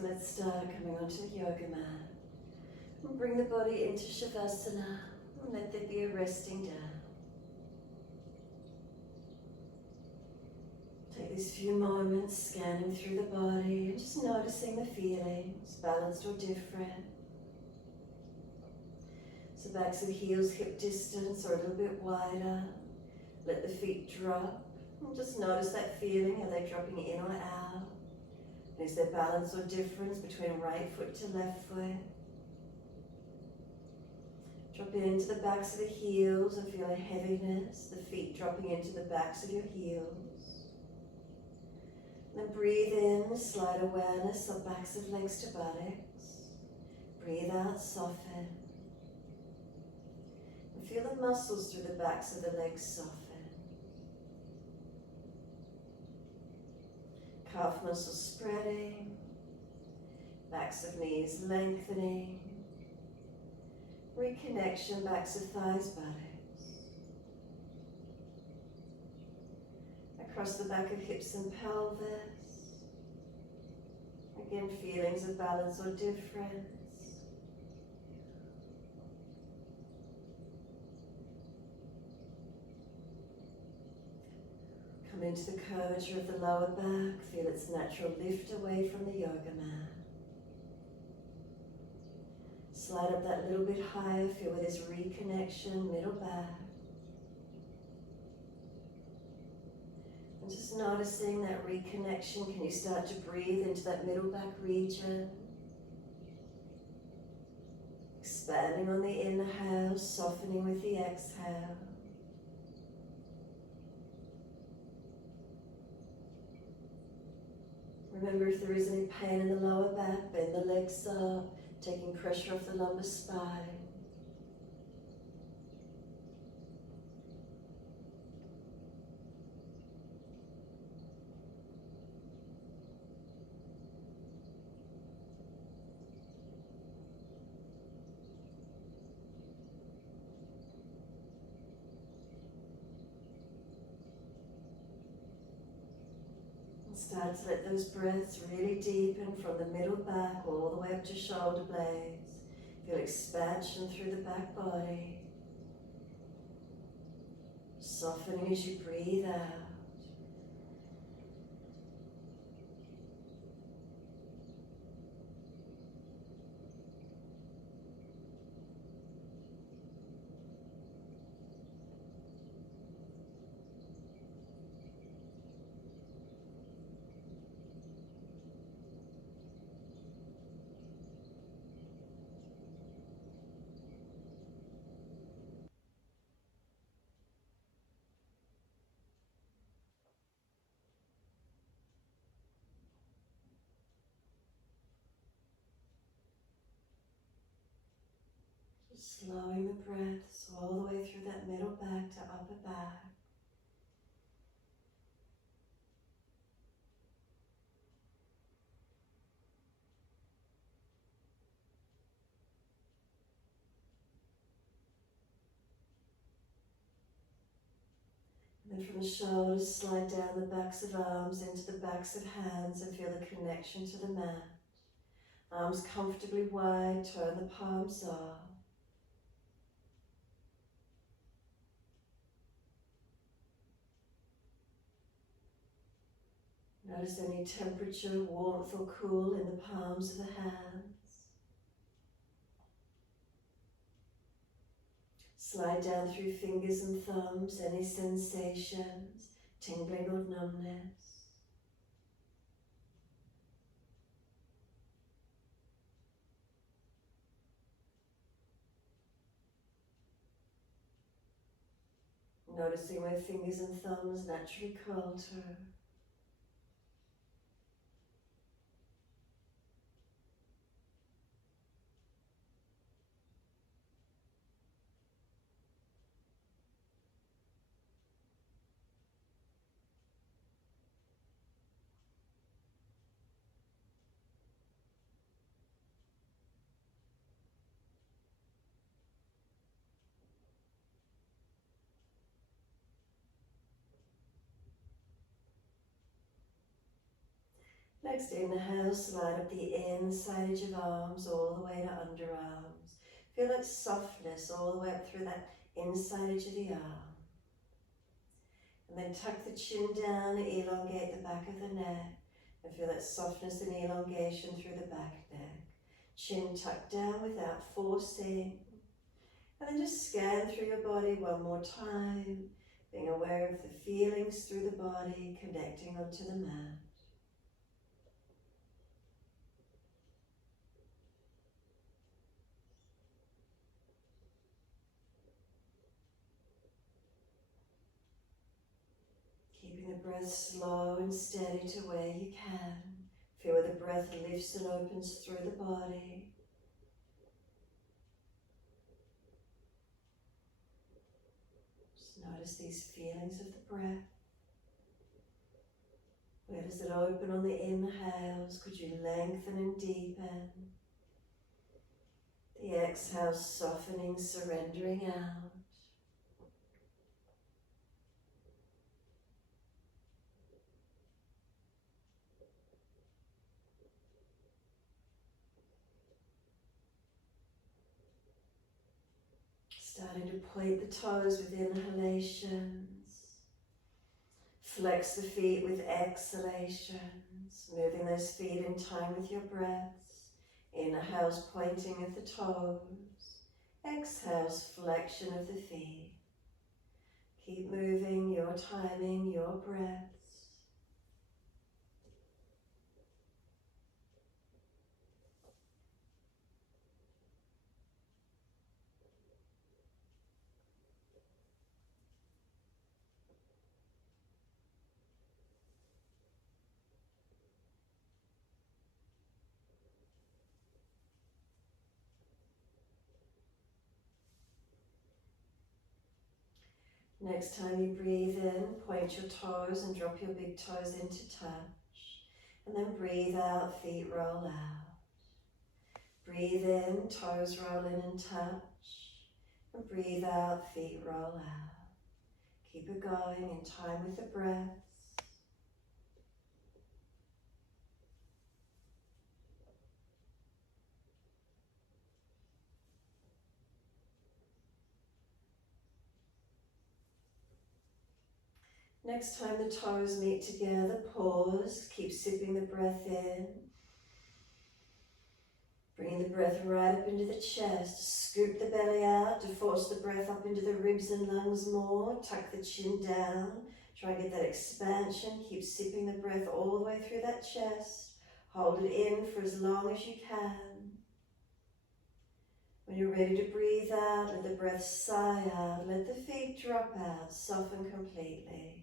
So let's start coming onto the yoga mat. And bring the body into Shavasana and let there be a resting down. Take these few moments scanning through the body and just noticing the feelings, balanced or different. So backs of heels hip distance or a little bit wider. Let the feet drop and just notice that feeling. Are they dropping in or out? And is there balance or difference between right foot to left foot? Drop into the backs of the heels and feel a heaviness, the feet dropping into the backs of your heels. Then breathe in, slide awareness of backs of legs to buttocks. Breathe out, soften. And feel the muscles through the backs of the legs soften. Calf muscles spreading. Backs of knees lengthening. Reconnection, backs of thighs, buttocks. Across the back of hips and pelvis. Again, feelings of balance or difference. Come into the curvature of the lower back. Feel its natural lift away from the yoga mat. Slide up that little bit higher. Feel where there's reconnection, middle back. And just noticing that reconnection. Can you start to breathe into that middle back region? Expanding on the inhale, softening with the exhale. Remember, if there is any pain in the lower back, bend the legs up, taking pressure off the lumbar spine. Start to let those breaths really deepen from the middle back all the way up to shoulder blades. Feel expansion through the back body. Softening as you breathe out. Slowing the breaths all the way through that middle back to upper back. And then from the shoulders, slide down the backs of arms into the backs of hands and feel the connection to the mat. Arms comfortably wide, turn the palms off. Notice any temperature, warmth or cool in the palms of the hands. Slide down through fingers and thumbs, any sensations, tingling or numbness. Noticing where fingers and thumbs naturally curl to. Next inhale, slide up the inside edge of arms all the way to underarms. Feel that softness all the way up through that inside edge of the arm. And then tuck the chin down, elongate the back of the neck. And feel that softness and elongation through the back neck. Chin tucked down without forcing. And then just scan through your body one more time, being aware of the feelings through the body, connecting onto the mat. Keeping the breath slow and steady to where you can. Feel where the breath lifts and opens through the body. Just notice these feelings of the breath. Where does it open on the inhales? Could you lengthen and deepen? The exhale, softening, surrendering out. Starting to point the toes with inhalations. Flex the feet with exhalations. Moving those feet in time with your breaths. Inhales, pointing of the toes. Exhales, flexion of the feet. Keep moving, your timing, your breaths. Next time you breathe in, point your toes and drop your big toes into touch. And then breathe out, feet roll out. Breathe in, toes roll in and touch. And breathe out, feet roll out. Keep it going in time with the breaths. Next time the toes meet together, pause, keep sipping the breath in. Bringing the breath right up into the chest, scoop the belly out to force the breath up into the ribs and lungs more. Tuck the chin down, try and get that expansion. Keep sipping the breath all the way through that chest. Hold it in for as long as you can. When you're ready to breathe out, let the breath sigh out. Let the feet drop out, soften completely.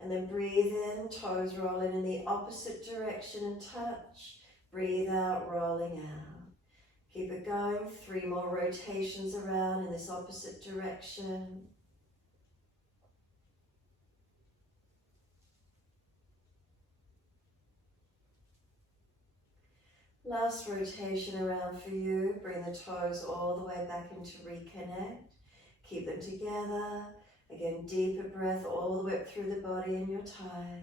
And then breathe in, toes roll in the opposite direction and touch. Breathe out, rolling out. Keep it going, 3 more rotations around in this opposite direction. Last rotation around for you. Bring the toes all the way back into reconnect. Keep them together. Again, deeper breath all the way up through the body in your time.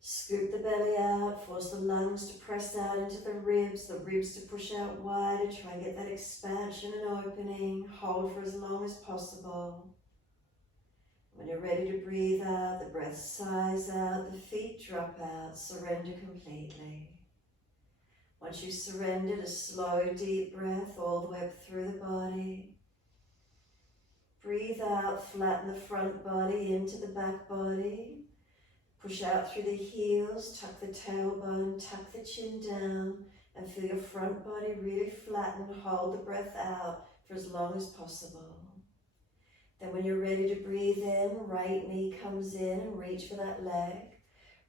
Scoop the belly out, force the lungs to press out into the ribs to push out wider. Try and get that expansion and opening. Hold for as long as possible. When you're ready to breathe out, the breath sighs out, the feet drop out, surrender completely. Once you surrendered, a slow, deep breath all the way up through the body. Breathe out, flatten the front body into the back body. Push out through the heels, tuck the tailbone, tuck the chin down, and feel your front body really flatten. Hold the breath out for as long as possible. Then when you're ready to breathe in, right knee comes in and reach for that leg.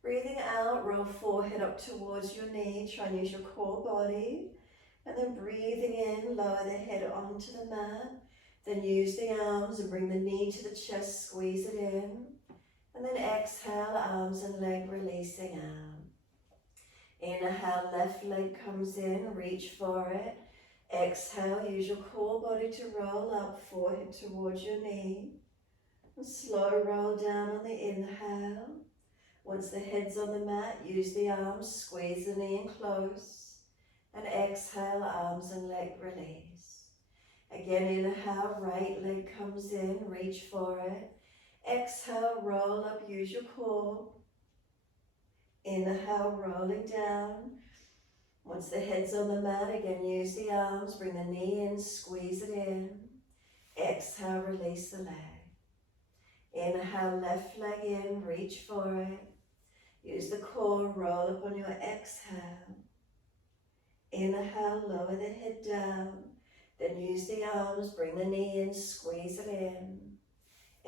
Breathing out, roll forehead up towards your knee. Try and use your core body. And then breathing in, lower the head onto the mat. Then use the arms and bring the knee to the chest, squeeze it in. And then exhale, arms and leg releasing out. Inhale, left leg comes in, reach for it. Exhale, use your core body to roll up, forehead towards your knee. And slow roll down on the inhale. Once the head's on the mat, use the arms, squeeze the knee in close, and exhale, arms and leg release. Again, inhale, right leg comes in, reach for it. Exhale, roll up, use your core. Inhale, rolling down. Once the head's on the mat, again, use the arms, bring the knee in, squeeze it in. Exhale, release the leg. Inhale, left leg in, reach for it. Use the core, roll up on your exhale. Inhale, lower the head down. Then use the arms, bring the knee in, squeeze it in.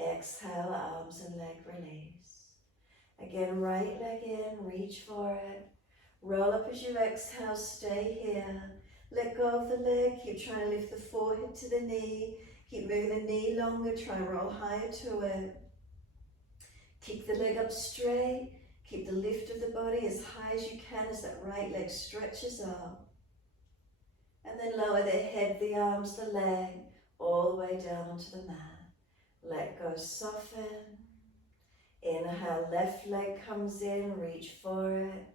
Exhale, arms and leg release. Again, right leg in, reach for it. Roll up as you exhale, stay here. Let go of the leg, keep trying to lift the forehead to the knee. Keep moving the knee longer, try and roll higher to it. Keep the leg up straight. Keep the lift of the body as high as you can as that right leg stretches up. And then lower the head, the arms, the leg, all the way down onto the mat. Let go, soften. Inhale, left leg comes in, reach for it.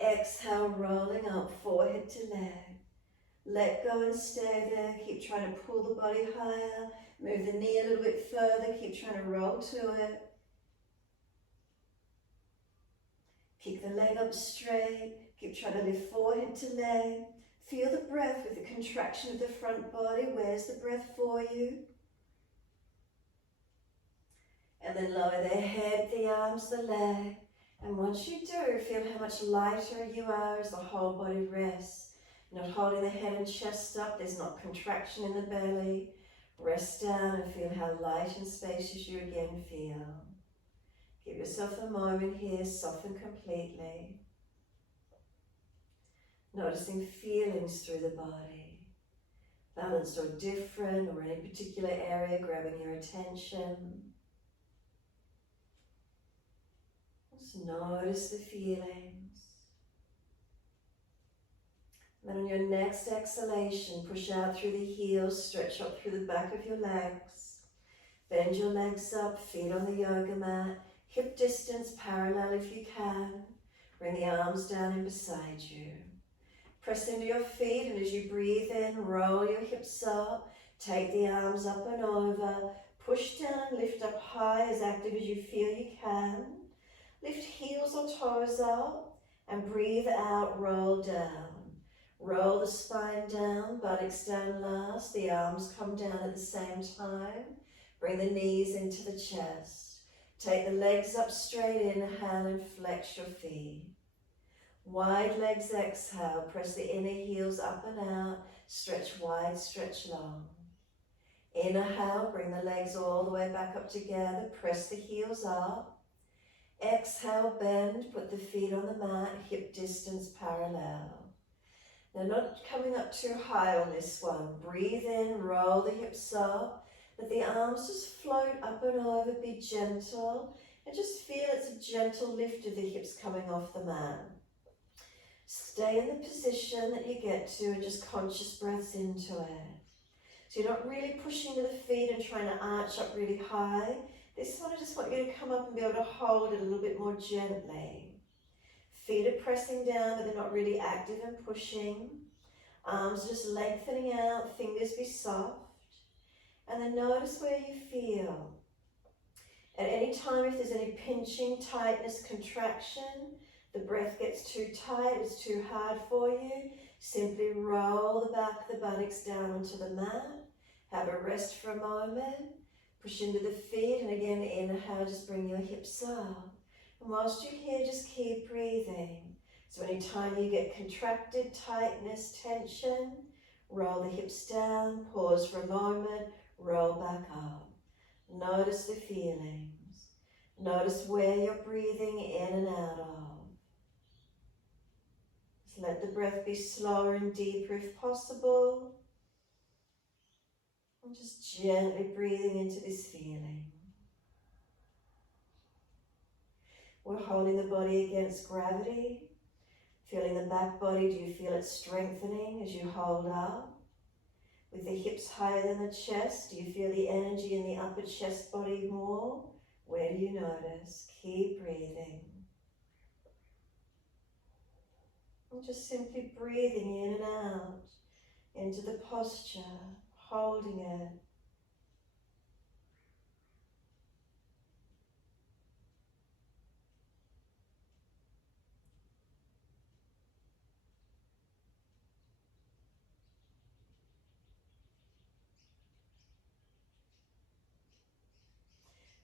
Exhale, rolling up, forehead to leg. Let go and stay there. Keep trying to pull the body higher. Move the knee a little bit further. Keep trying to roll to it. Keep the leg up straight. Keep trying to lift forehead to leg. Feel the breath with the contraction of the front body. Where's the breath for you? And then lower the head, the arms, the leg. And once you do, feel how much lighter you are as the whole body rests. Not holding the head and chest up, there's not contraction in the belly. Rest down and feel how light and spacious you again feel. Give yourself a moment here, soften completely. Noticing feelings through the body. Balanced or different, or any particular area grabbing your attention. Just notice the feelings. Then on your next exhalation, push out through the heels, stretch up through the back of your legs. Bend your legs up, feet on the yoga mat, hip distance parallel if you can. Bring the arms down in beside you. Press into your feet, and as you breathe in, roll your hips up, take the arms up and over, push down and lift up high, as active as you feel you can. Lift heels or toes up, and breathe out, roll down. Roll the spine down, buttocks down last, the arms come down at the same time. Bring the knees into the chest. Take the legs up straight, inhale and flex your feet. Wide legs, exhale, press the inner heels up and out, stretch wide, stretch long. Inhale, bring the legs all the way back up together, press the heels up. Exhale, bend, put the feet on the mat, hip distance parallel. Now not coming up too high on this one. Breathe in, roll the hips up, let the arms just float up and over, be gentle, and just feel it's a gentle lift of the hips coming off the mat. Stay in the position that you get to and just conscious breaths into it. So you're not really pushing to the feet and trying to arch up really high. This one I just want you to come up and be able to hold it a little bit more gently. Feet are pressing down, but they're not really active and pushing. Arms just lengthening out, fingers be soft. And then notice where you feel. At any time, if there's any pinching, tightness, contraction, the breath gets too tight, it's too hard for you, simply roll the back of the buttocks down onto the mat. Have a rest for a moment. Push into the feet, and again, inhale, just bring your hips up. And whilst you're here, just keep breathing. So anytime you get contracted, tightness, tension, roll the hips down, pause for a moment, roll back up. Notice the feelings. Notice where you're breathing in and out of. Just let the breath be slower and deeper if possible. And just gently breathing into this feeling. We're holding the body against gravity. Feeling the back body, do you feel it strengthening as you hold up? With the hips higher than the chest, do you feel the energy in the upper chest body more? Where do you notice? Keep breathing. And just simply breathing in and out into the posture, holding it.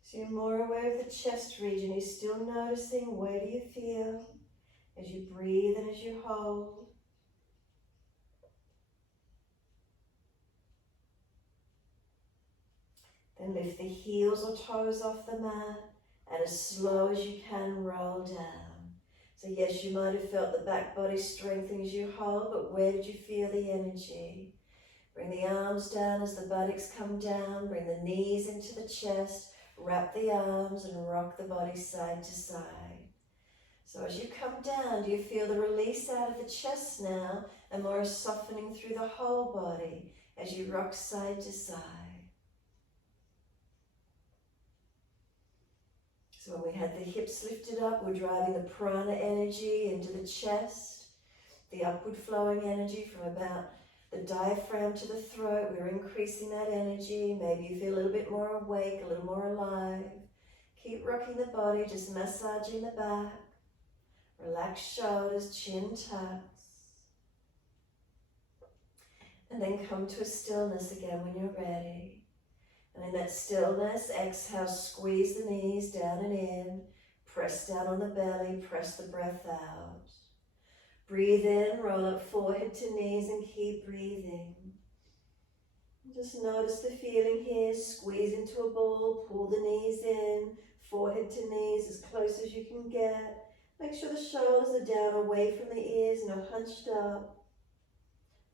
So you're more aware of the chest region. You're still noticing, where do you feel as you breathe and as you hold. Then lift the heels or toes off the mat and as slow as you can roll down. So yes, you might have felt the back body strengthening as you hold, but where did you feel the energy? Bring the arms down as the buttocks come down, bring the knees into the chest, wrap the arms and rock the body side to side. So as you come down, do you feel the release out of the chest now and more softening through the whole body as you rock side to side? So when we had the hips lifted up, we're driving the prana energy into the chest, the upward flowing energy from about the diaphragm to the throat. We're increasing that energy. Maybe you feel a little bit more awake, a little more alive. Keep rocking the body, just massaging the back. Relax shoulders, chin tucks. And then come to a stillness again when you're ready. And in that stillness, exhale, squeeze the knees down and in. Press down on the belly, press the breath out. Breathe in, roll up forehead to knees and keep breathing. Just notice the feeling here. Squeeze into a ball, pull the knees in, forehead to knees as close as you can get. Make sure the shoulders are down away from the ears, not hunched up.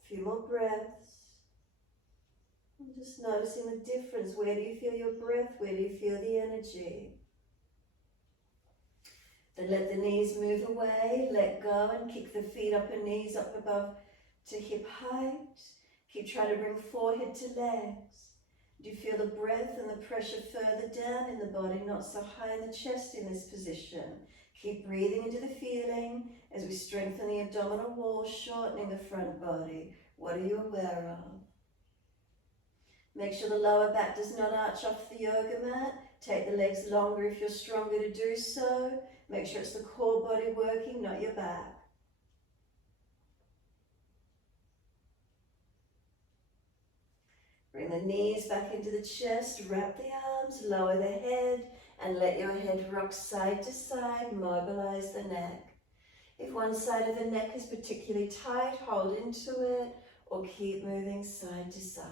A few more breaths. And just noticing the difference. Where do you feel your breath? Where do you feel the energy? Then let the knees move away, let go and kick the feet up and knees up above to hip height. Keep trying to bring forehead to legs. Do you feel the breath and the pressure further down in the body, not so high in the chest in this position? Keep breathing into the feeling as we strengthen the abdominal wall, shortening the front body. What are you aware of? Make sure the lower back does not arch off the yoga mat. Take the legs longer if you're stronger to do so. Make sure it's the core body working, not your back. Bring the knees back into the chest, wrap the arms, lower the head, and let your head rock side to side, mobilize the neck. If one side of the neck is particularly tight, hold into it, or keep moving side to side.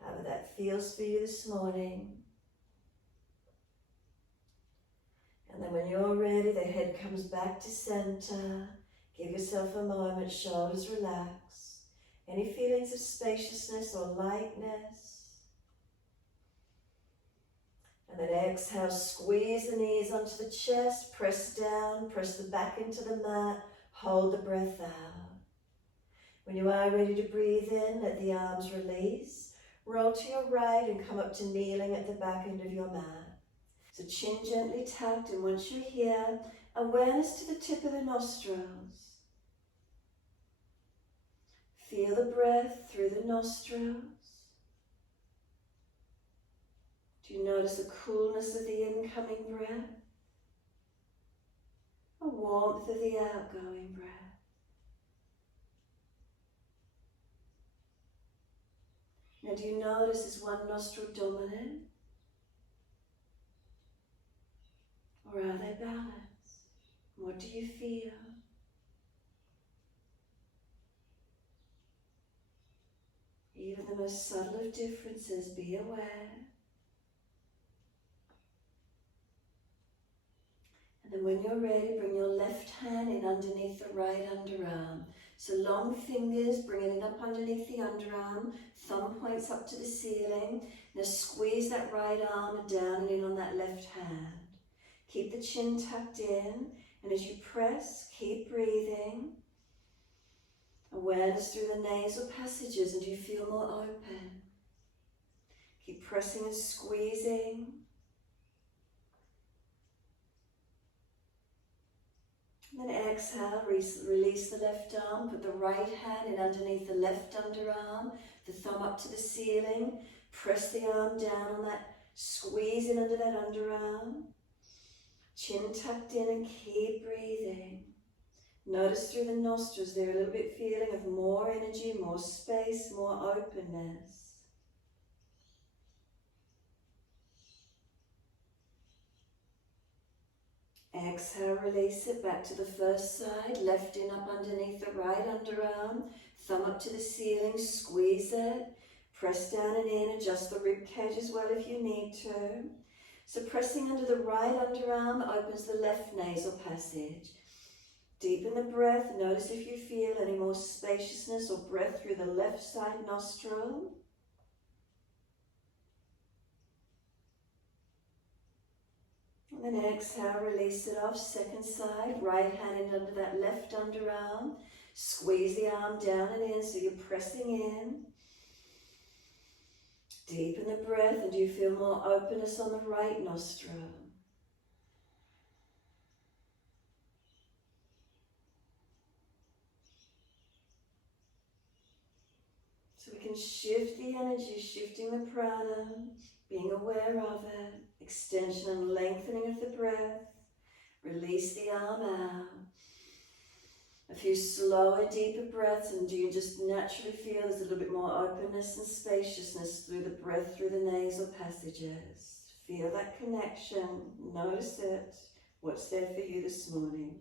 However that feels for you this morning. And then when you're ready, the head comes back to center. Give yourself a moment, shoulders relax. Any feelings of spaciousness or lightness? And then exhale, squeeze the knees onto the chest, press down, press the back into the mat, hold the breath out. When you are ready to breathe in, let the arms release. Roll to your right and come up to kneeling at the back end of your mat. So chin gently tucked, and once you're here, awareness to the tip of the nostrils. Feel the breath through the nostrils. Do you notice the coolness of the incoming breath? A warmth of the outgoing breath. Now do you notice, is one nostril dominant? Or are they balanced? What do you feel? Even the most subtle of differences, be aware. And then when you're ready, bring your left hand in underneath the right underarm. So long fingers, bringing it up underneath the underarm, thumb points up to the ceiling. Now squeeze that right arm down and in on that left hand. Keep the chin tucked in, and as you press, keep breathing. Awareness through the nasal passages, and you feel more open. Keep pressing and squeezing. And then exhale, release the left arm, put the right hand in underneath the left underarm, the thumb up to the ceiling, press the arm down on that, squeeze in under that underarm, chin tucked in and keep breathing. Notice through the nostrils there, a little bit feeling of more energy, more space, more openness. Exhale, release it back to the first side, left in up underneath the right underarm, thumb up to the ceiling, squeeze it, press down and in, adjust the rib cage as well if you need to. So pressing under the right underarm opens the left nasal passage. Deepen the breath, notice if you feel any more spaciousness or breath through the left side nostril. And then exhale, release it off, second side, right hand in under that left underarm. Squeeze the arm down and in so you're pressing in. Deepen the breath, and do you feel more openness on the right nostril? So we can shift the energy, shifting the prana, being aware of it, extension and lengthening of the breath. Release the arm out. A few slower, deeper breaths, and do you just naturally feel there's a little bit more openness and spaciousness through the breath, through the nasal passages. Feel that connection, notice it, what's there for you this morning.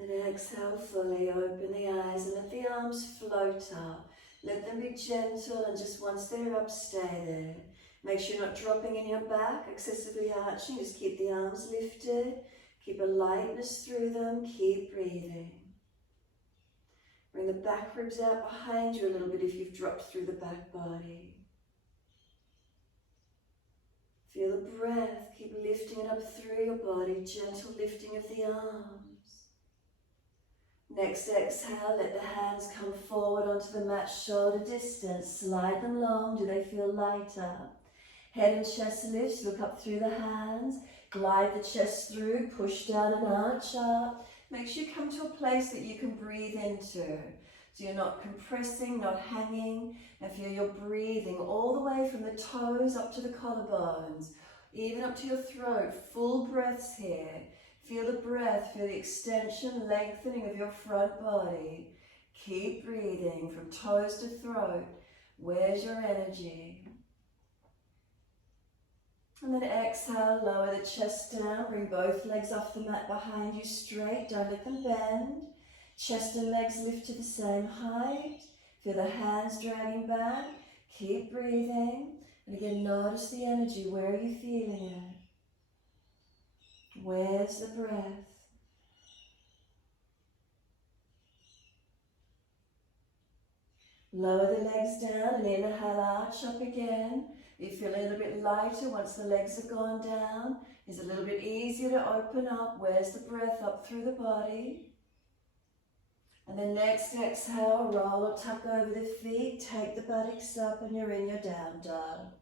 And then exhale fully, open the eyes and let the arms float up. Let them be gentle, and just once they're up, stay there. Make sure you're not dropping in your back, excessively arching. Just keep the arms lifted. Keep a lightness through them. Keep breathing. Bring the back ribs out behind you a little bit if you've dropped through the back body. Feel the breath. Keep lifting it up through your body. Gentle lifting of the arms. Next exhale, let the hands come forward onto the mat, shoulder distance. Slide them long. Do they feel lighter? Head and chest lifts. Look up through the hands. Glide the chest through. Push down and arch up. Make sure you come to a place that you can breathe into. So you're not compressing, not hanging. And feel you're breathing all the way from the toes up to the collarbones, even up to your throat. Full breaths here. Feel the breath, feel the extension, lengthening of your front body. Keep breathing from toes to throat. Where's your energy? And then exhale, lower the chest down. Bring both legs off the mat behind you straight. Don't let them bend. Chest and legs lift to the same height. Feel the hands dragging back. Keep breathing. And again, notice the energy. Where are you feeling it? Where's the breath? Lower the legs down and inhale, arch up again. You feel a little bit lighter once the legs have gone down. It's a little bit easier to open up. Where's the breath? Up through the body. And then next exhale, roll or tuck over the feet. Take the buttocks up and you're in your down dog.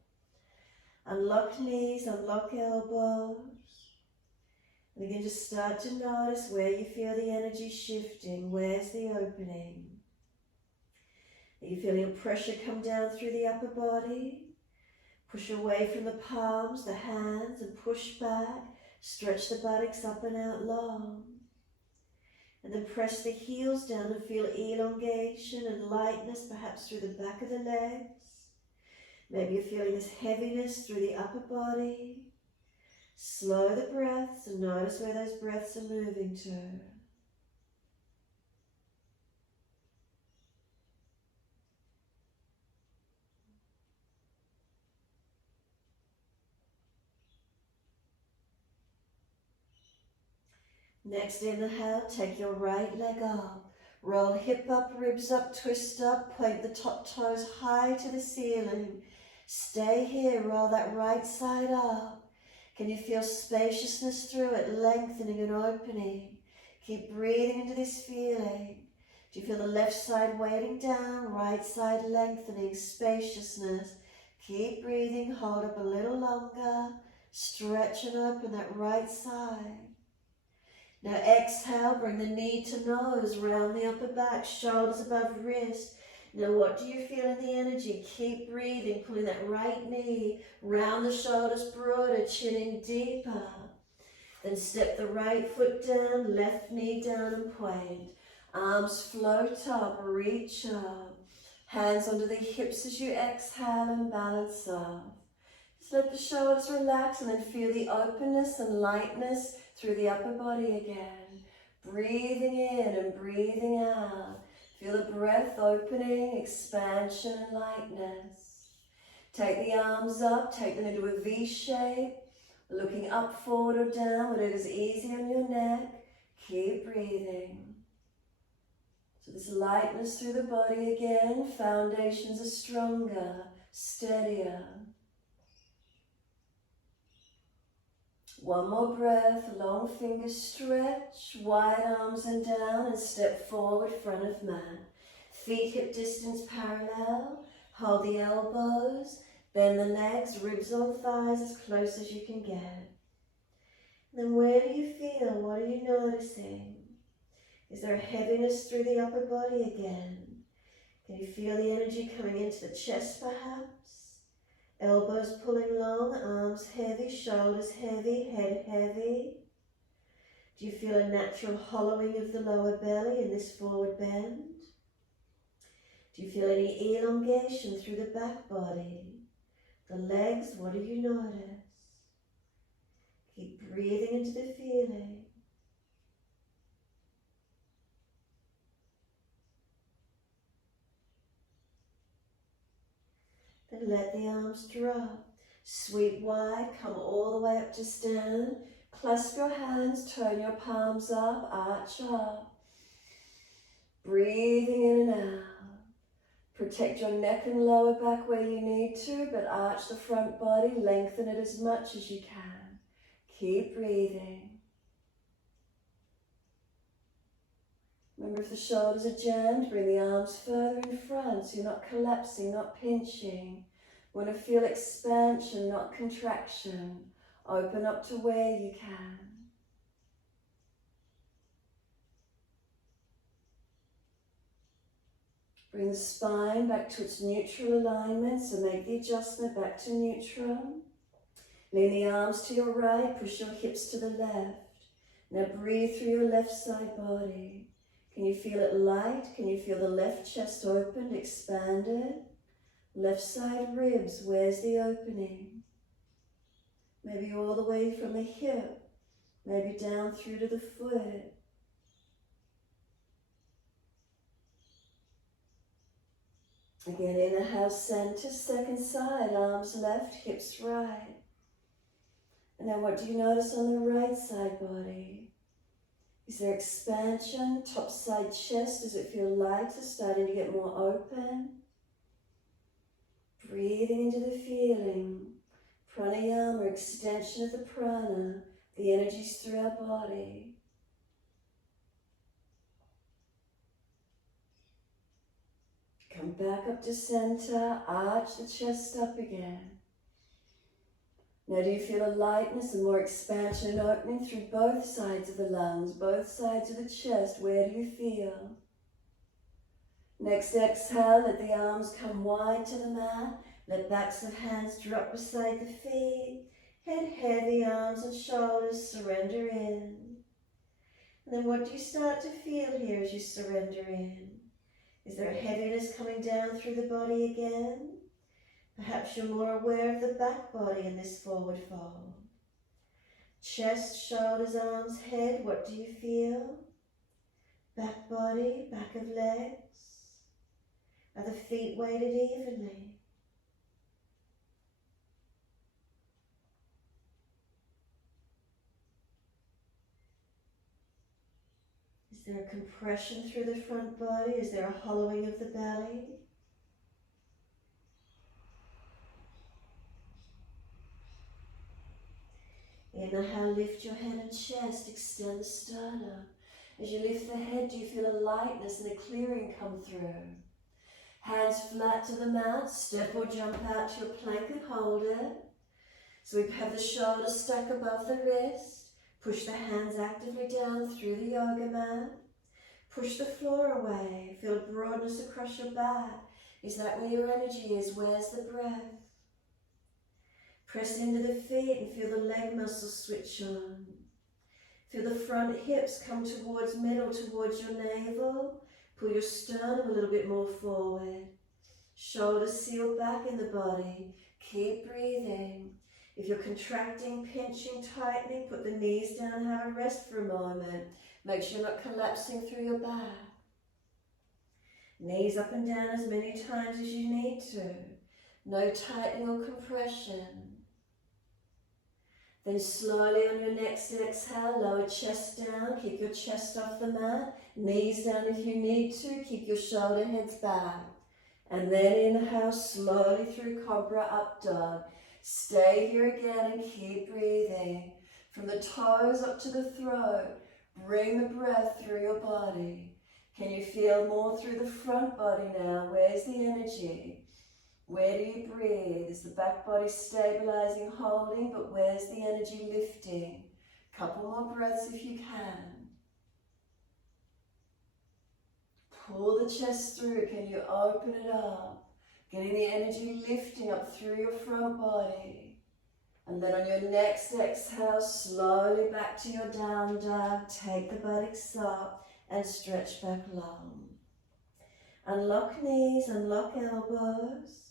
Unlock knees, unlock elbows. And again, just start to notice where you feel the energy shifting. Where's the opening? Are you feeling pressure come down through the upper body? Push away from the palms, the hands, and push back. Stretch the buttocks up and out long. And then press the heels down and feel elongation and lightness, perhaps through the back of the legs. Maybe you're feeling this heaviness through the upper body. Slow the breaths and notice where those breaths are moving to. Next inhale, take your right leg up. Roll hip up, ribs up, twist up, point the top toes high to the ceiling. Stay here, roll that right side up. Can you feel spaciousness through it, lengthening and opening? Keep breathing into this feeling. Do you feel the left side weighting down, right side lengthening, spaciousness? Keep breathing, hold up a little longer. Stretch and open that right side. Now exhale, bring the knee to nose, round the upper back, shoulders above wrist. Now what do you feel in the energy? Keep breathing, pulling that right knee, round the shoulders broader, chin in deeper. Then step the right foot down, left knee down and point. Arms float up, reach up. Hands under the hips as you exhale and balance off. Just let the shoulders relax and then feel the openness and lightness through the upper body again. Breathing in and breathing out. Feel the breath opening, expansion and lightness. Take the arms up, take them into a V shape. Looking up, forward or down, whatever's easy on your neck. Keep breathing. So this lightness through the body again. Foundations are stronger, steadier. One more breath, long fingers stretch, wide arms and down and step forward, front of mat. Feet hip distance parallel, hold the elbows, bend the legs, ribs on thighs as close as you can get. Then where do you feel? What are you noticing? Is there a heaviness through the upper body again? Can you feel the energy coming into the chest perhaps? Elbows pulling long, arms heavy, shoulders heavy, head heavy. Do you feel a natural hollowing of the lower belly in this forward bend? Do you feel any elongation through the back body? The legs, what do you notice? Keep breathing into the feeling. Then let the arms drop. Sweep wide, come all the way up to stand. Clasp your hands, turn your palms up, arch up. Breathing in and out. Protect your neck and lower back where you need to, but arch the front body, lengthen it as much as you can. Keep breathing. Remember, if the shoulders are jammed, bring the arms further in front so you're not collapsing, not pinching. You want to feel expansion, not contraction. Open up to where you can. Bring the spine back to its neutral alignment, so make the adjustment back to neutral. Lean the arms to your right, push your hips to the left. Now breathe through your left side body. Can you feel it light? Can you feel the left chest opened, expanded? Left side ribs, where's the opening? Maybe all the way from the hip, maybe down through to the foot. Again, inhale, center, second side, arms left, hips right. And then what do you notice on the right side body? Is there expansion, top side chest? Does it feel lighter, starting to get more open? Breathing into the feeling. Pranayama, extension of the prana, the energies through our body. Come back up to center, arch the chest up again. Now do you feel a lightness and more expansion and opening through both sides of the lungs, both sides of the chest? Where do you feel? Next exhale, let the arms come wide to the mat. Let backs of hands drop beside the feet. Head heavy, arms and shoulders, surrender in. And then what do you start to feel here as you surrender in? Is there a heaviness coming down through the body again? Perhaps you're more aware of the back body in this forward fold. Chest, shoulders, arms, head, what do you feel? Back body, back of legs. Are the feet weighted evenly? Is there a compression through the front body? Is there a hollowing of the belly? Inhale, lift your head and chest, extend the sternum. As you lift the head, do you feel a lightness and a clearing come through? Hands flat to the mat, step or jump out to your plank and hold it. So we have the shoulders stack above the wrist. Push the hands actively down through the yoga mat. Push the floor away. Feel broadness across your back. Is that where your energy is? Where's the breath? Press into the feet and feel the leg muscles switch on. Feel the front hips come towards middle, towards your navel. Pull your sternum a little bit more forward. Shoulders seal back in the body. Keep breathing. If you're contracting, pinching, tightening, put the knees down, have a rest for a moment. Make sure you're not collapsing through your back. Knees up and down as many times as you need to. No tightening or compression. Then slowly on your next exhale, lower chest down, keep your chest off the mat, knees down if you need to, keep your shoulder heads back. And then inhale slowly through Cobra Up Dog. Stay here again and keep breathing. From the toes up to the throat, bring the breath through your body. Can you feel more through the front body now? Where's the energy? Where do you breathe? Is the back body stabilizing, holding, but where's the energy lifting? Couple more breaths if you can. Pull the chest through. Can you open it up? Getting the energy lifting up through your front body. And then on your next exhale, slowly back to your down dog. Take the buttocks up and stretch back long. Unlock knees, unlock elbows.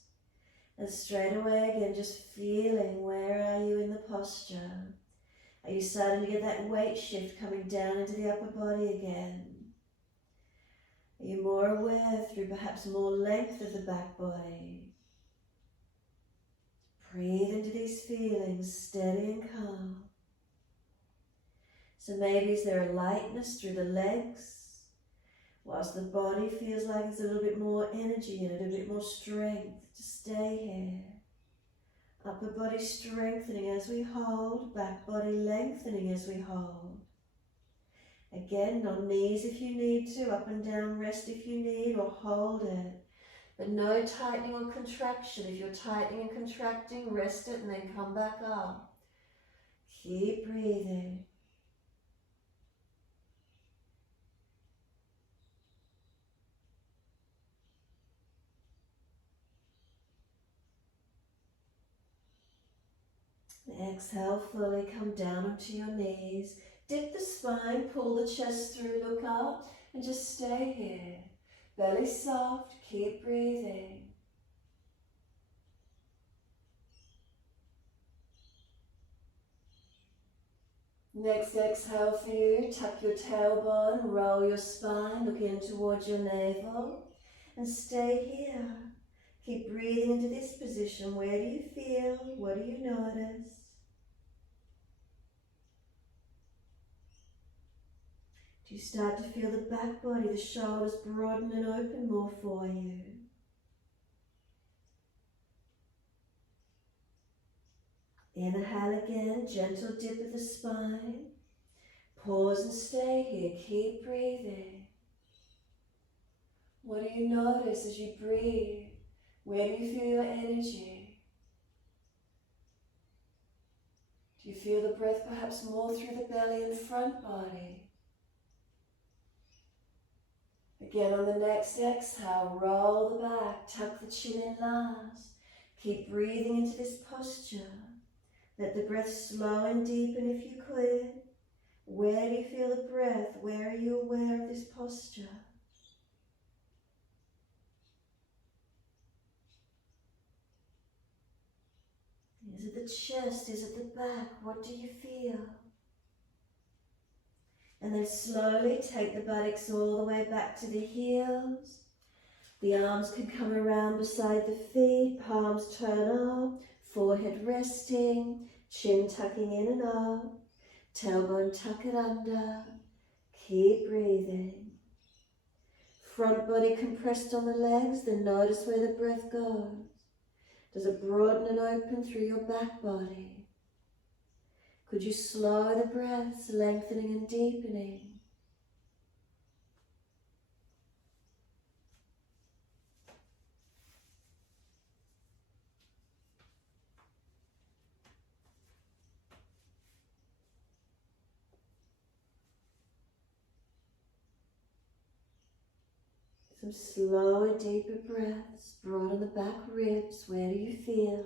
And straight away again, just feeling where are you in the posture. Are you starting to get that weight shift coming down into the upper body again? Are you more aware through perhaps more length of the back body? Breathe into these feelings, steady and calm. So maybe is there a lightness through the legs, whilst the body feels like there's a little bit more energy in it, a bit more strength to stay here. Upper body strengthening as we hold, back body lengthening as we hold. Again, on knees if you need to, up and down, rest if you need, or hold it. But no tightening or contraction. If you're tightening and contracting, rest it and then come back up. Keep breathing. Exhale fully, come down onto your knees. Dip the spine, pull the chest through, look up, and just stay here. Belly soft, keep breathing. Next exhale for you, tuck your tailbone, roll your spine, look in towards your navel, and stay here. Keep breathing into this position. Where do you feel? What do you notice? Do you start to feel the back body, the shoulders broaden and open more for you? Inhale again, gentle dip of the spine. Pause and stay here, keep breathing. What do you notice as you breathe? Where do you feel your energy? Do you feel the breath perhaps more through the belly and front body? Again, on the next exhale, roll the back, tuck the chin in last. Keep breathing into this posture. Let the breath slow and deepen if you could. Where do you feel the breath? Where are you aware of this posture? Is it the chest? Is it the back? What do you feel? And then slowly take the buttocks all the way back to the heels. The arms can come around beside the feet, palms turn up, forehead resting, chin tucking in and up, tailbone tuck it under. Keep breathing. Front body compressed on the legs, then notice where the breath goes. Does it broaden and open through your back body? Could you slow the breaths, lengthening and deepening? Some slower, deeper breaths. Broaden the back ribs. Where do you feel?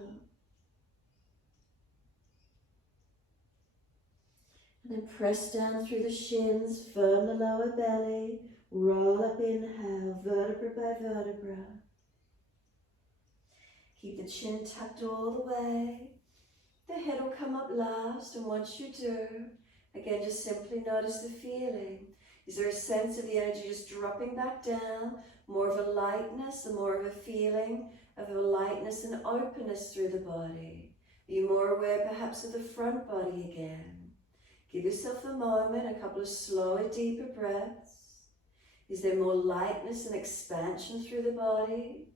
And then press down through the shins, firm the lower belly, roll up, inhale, vertebra by vertebra. Keep the chin tucked all the way. The head will come up last, and once you do, again, just simply notice the feeling. Is there a sense of the energy just dropping back down, more of a lightness, and more of a feeling of a lightness and openness through the body? Are you more aware perhaps of the front body again? Give yourself a moment, a couple of slower, deeper breaths. Is there more lightness and expansion through the body?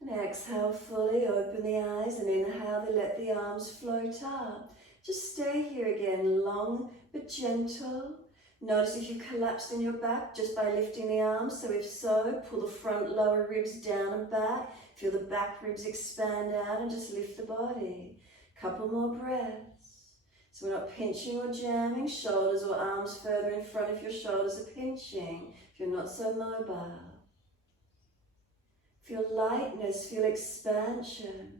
And exhale fully, open the eyes, and inhale, let the arms float up. Just stay here again, long but gentle. Notice if you collapsed in your back just by lifting the arms. So if so, pull the front lower ribs down and back. Feel the back ribs expand out and just lift the body. Couple more breaths. So we're not pinching or jamming, shoulders or arms further in front if your shoulders are pinching, if you're not so mobile. Feel lightness, feel expansion.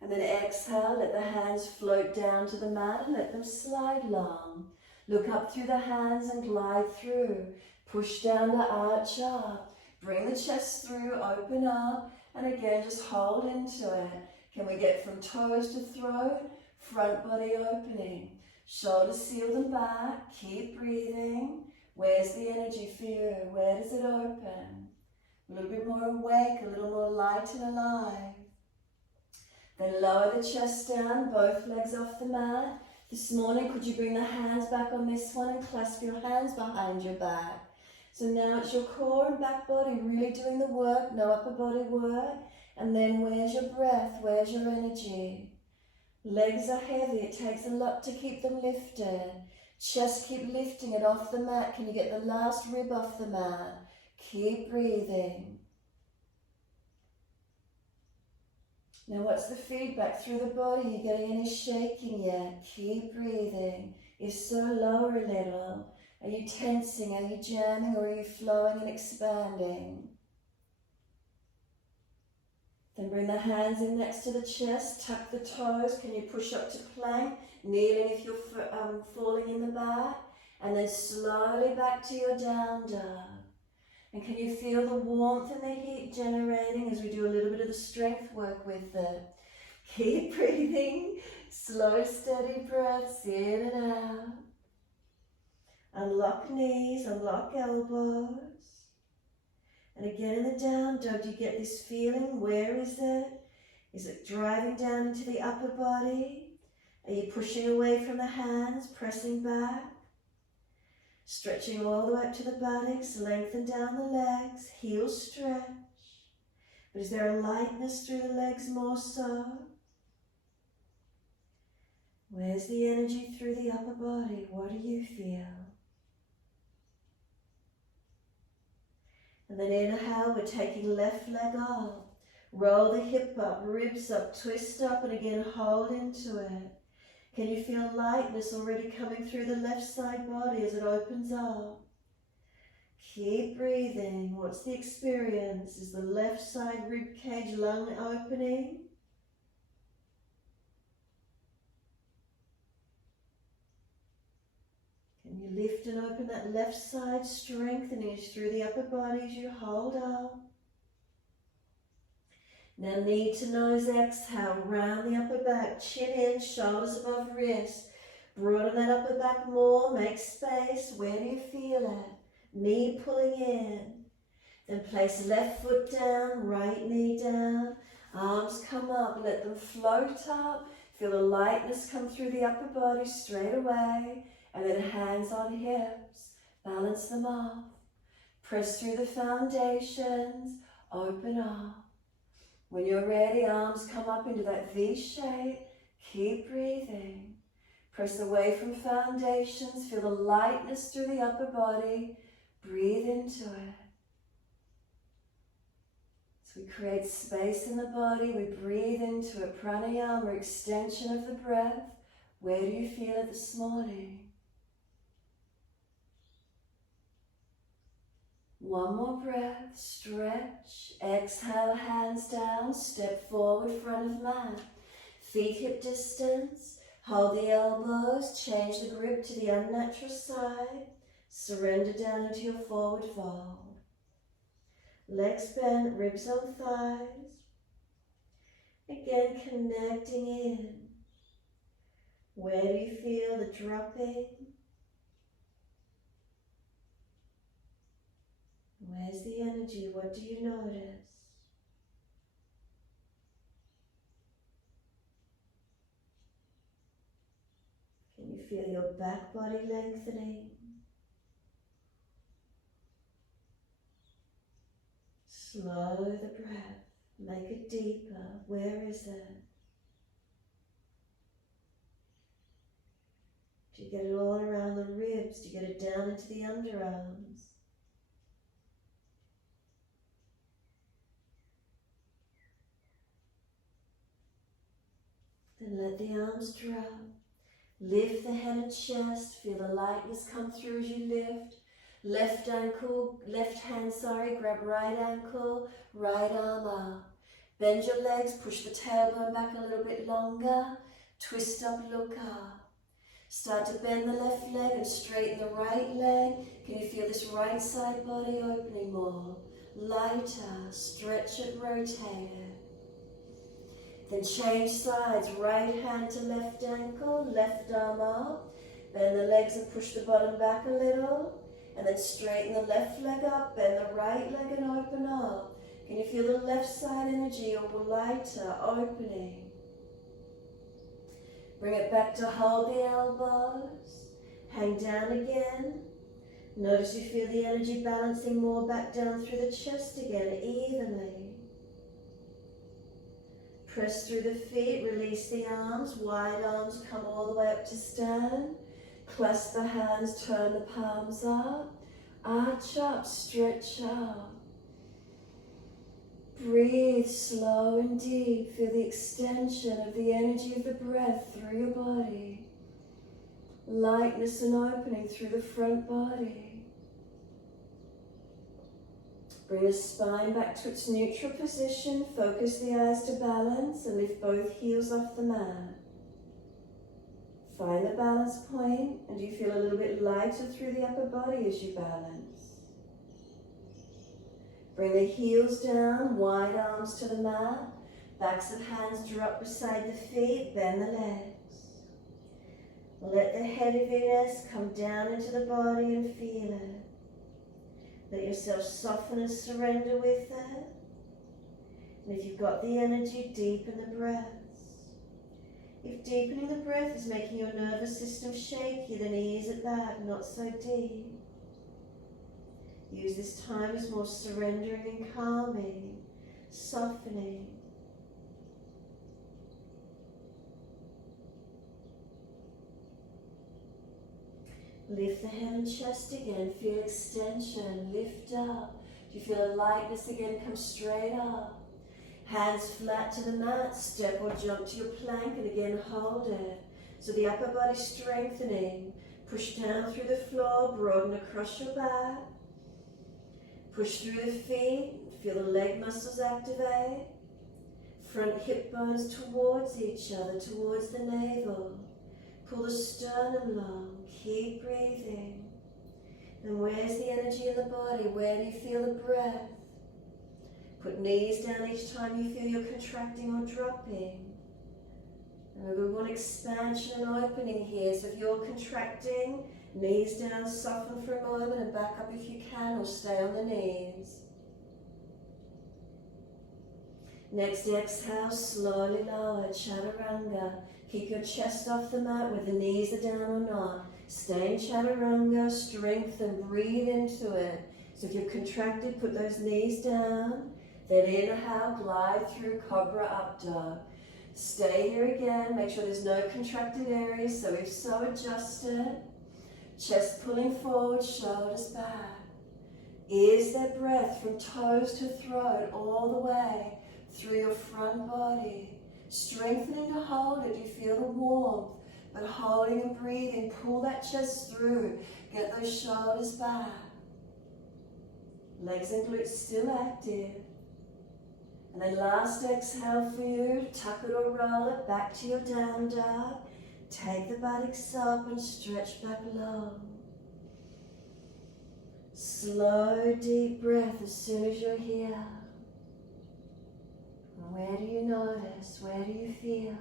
And then exhale, let the hands float down to the mat and let them slide long. Look up through the hands and glide through. Push down the arch up. Bring the chest through, open up, and again just hold into it. Can we get from toes to throat? Front body opening. Shoulders seal them back. Keep breathing. Where's the energy for you? Where does it open? A little bit more awake, a little more light and alive. Then lower the chest down, both legs off the mat. This morning, could you bring the hands back on this one and clasp your hands behind your back? So now it's your core and back body really doing the work, no upper body work. And then where's your breath? Where's your energy? Legs are heavy. It takes a lot to keep them lifted. Chest, keep lifting it off the mat. Can you get the last rib off the mat? Keep breathing. Now what's the feedback through the body? Are you getting any shaking yet? Keep breathing. If so, lower a little. Are you tensing? Are you jamming? Or are you flowing and expanding? Then bring the hands in next to the chest. Tuck the toes. Can you push up to plank? Kneeling if you're falling in the back. And then slowly back to your down dog. And can you feel the warmth and the heat generating as we do a little bit of the strength work with it? Keep breathing, slow, steady breaths in and out. Unlock knees, unlock elbows. And again in the down dog, do you get this feeling? Where is it? Is it driving down into the upper body? Are you pushing away from the hands, pressing back? Stretching all the way up to the buttocks, lengthen down the legs, heels stretch. But is there a lightness through the legs more so? Where's the energy through the upper body? What do you feel? And then inhale, we're taking left leg up. Roll the hip up, ribs up, twist up, and again hold into it. Can you feel lightness already coming through the left side body as it opens up? Keep breathing. What's the experience? Is the left side rib cage lung opening? Can you lift and open that left side, strengthening through the upper body as you hold up? Now knee to nose, exhale, round the upper back, chin in, shoulders above wrist. Broaden that upper back more, make space. Where do you feel it? Knee pulling in. Then place left foot down, right knee down. Arms come up, let them float up. Feel the lightness come through the upper body straight away. And then hands on hips, balance them off. Press through the foundations, open up. When you're ready, arms come up into that V shape. Keep breathing. Press away from foundations. Feel the lightness through the upper body. Breathe into it. So we create space in the body. We breathe into it. Pranayama, extension of the breath. Where do you feel it this morning? One more breath, stretch, exhale, hands down, step forward, front of mat. Feet hip distance, hold the elbows, change the grip to the unnatural side, surrender down into your forward fold. Legs bent, ribs on thighs. Again, connecting in. Where do you feel the dropping? Where's the energy? What do you notice? Can you feel your back body lengthening? Slow the breath. Make it deeper. Where is it? Do you get it all around the ribs? Do you get it down into the underarms? Then let the arms drop. Lift the head and chest. Feel the lightness come through as you lift. Left hand, grab right ankle, right arm up. Bend your legs, push the tailbone back a little bit longer. Twist up, look up. Start to bend the left leg and straighten the right leg. Can you feel this right side body opening more? Lighter, stretch it, rotate it. Then change sides, right hand to left ankle, left arm up. Bend the legs and push the bottom back a little. And then straighten the left leg up, bend the right leg and open up. Can you feel the left side energy or lighter, opening? Bring it back to hold the elbows. Hang down again. Notice you feel the energy balancing more back down through the chest again, evenly. Press through the feet, release the arms. Wide arms come all the way up to stand. Clasp the hands, turn the palms up. Arch up, stretch up. Breathe slow and deep. Feel the extension of the energy of the breath through your body. Lightness and opening through the front body. Bring the spine back to its neutral position. Focus the eyes to balance and lift both heels off the mat. Find the balance point, and you feel a little bit lighter through the upper body as you balance. Bring the heels down, wide arms to the mat. Backs of hands drop beside the feet, bend the legs. Let the heaviness come down into the body and feel it. Let yourself soften and surrender with it. And if you've got the energy, deepen the breaths. If deepening the breath is making your nervous system shaky, then ease it back, not so deep. Use this time as more surrendering and calming, softening. Lift the head and chest again. Feel extension. Lift up. Do you feel a lightness again? Come straight up. Hands flat to the mat. Step or jump to your plank and again hold it. So the upper body strengthening. Push down through the floor. Broaden across your back. Push through the feet. Feel the leg muscles activate. Front hip bones towards each other, towards the navel. Pull the sternum long. Keep breathing. And where's the energy in the body? Where do you feel the breath? Put knees down each time you feel you're contracting or dropping. And we want expansion and opening here. So if you're contracting, knees down, soften for a moment and back up if you can, or stay on the knees. Next exhale, slowly lower, chaturanga. Keep your chest off the mat whether the knees are down or not. Stay in chaturanga, strengthen, breathe into it. So if you're contracted, put those knees down. Then inhale, glide through cobra up dog. Stay here again, make sure there's no contracted areas, so if so, adjust it. Chest pulling forward, shoulders back. Is there breath from toes to throat all the way through your front body? Strengthening to hold it, you feel the warmth, but holding and breathing, pull that chest through, get those shoulders back. Legs and glutes still active. And then last exhale for you, tuck it or roll it back to your down dog. Take the buttocks up and stretch back long. Slow, deep breath as soon as you're here. And where do you notice? Where do you feel?